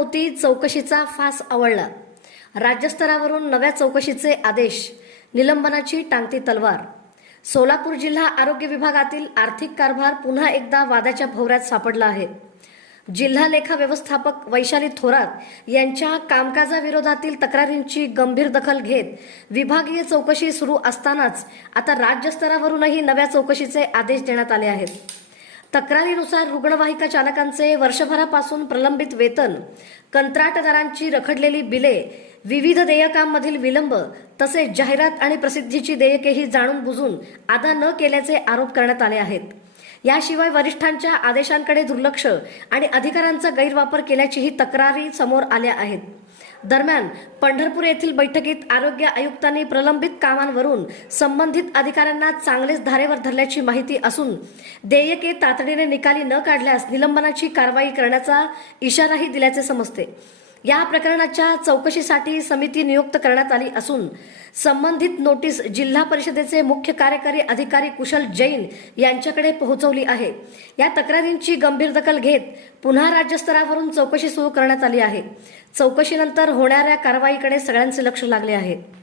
जिल्ह्याभोवती चौकशीचा फास आवळला. राज्यस्तरावरून नव्या चौकशीचे आदेश, निलंबनाची टांगती तलवार. सोलापूर जिल्हा आरोग्य विभागातील आर्थिक कारभार पुन्हा एकदा वादाच्या भोवऱ्यात सापडला आहे. जिल्हा लेखा व्यवस्थापक वैशाली थोरात यांच्या कामकाजाविरोधातील तक्रारींची गंभीर दखल घेत विभागीय चौकशी सुरू असतानाच आता राज्यस्तरावरूनही नव्या चौकशीचे आदेश देण्यात आले आहेत. तक्रारीनुसार रुग्णवाहिका चालकांचे वर्षभरापासून प्रलंबित वेतन, कंत्राटदारांची रखडलेली बिले, विविध देयकांमधील विलंब तसेच जाहिरात आणि प्रसिद्धीची देयकेही जाणून बुजून अदा न केल्याचे आरोप करण्यात आले आहेत. याशिवाय वरिष्ठांच्या आदेशांकडे दुर्लक्ष आणि अधिकारांचा गैरवापर केल्याचीही तक्रारी समोर आल्या आहेत. दरम्यान पंढरपूर येथील बैठकीत आरोग्य आयुक्तांनी प्रलंबित कामांवरून संबंधित अधिकाऱ्यांना चांगलेच धारेवर धरल्याची माहिती असून देयके तातडीने निकाली न काढल्यास निलंबनाची कारवाई करण्याचा इशाराही दिल्याचे समजते. या प्रकरणाच्या चौकशीसाठी समिती नियुक्त करण्यात आली असून संबंधित नोटीस जिल्हा परिषदेचे मुख्य कार्यकारी अधिकारी कुशल जैन यांच्याकडे पोहोचवली आहे. या तक्रारींची गंभीर दखल घेत पुन्हा राज्यस्तरावरून चौकशी सुरू करण्यात आली आहे. चौकशीनंतर होणाऱ्या कारवाईकडे सगळ्यांचे लक्ष लागले आहे.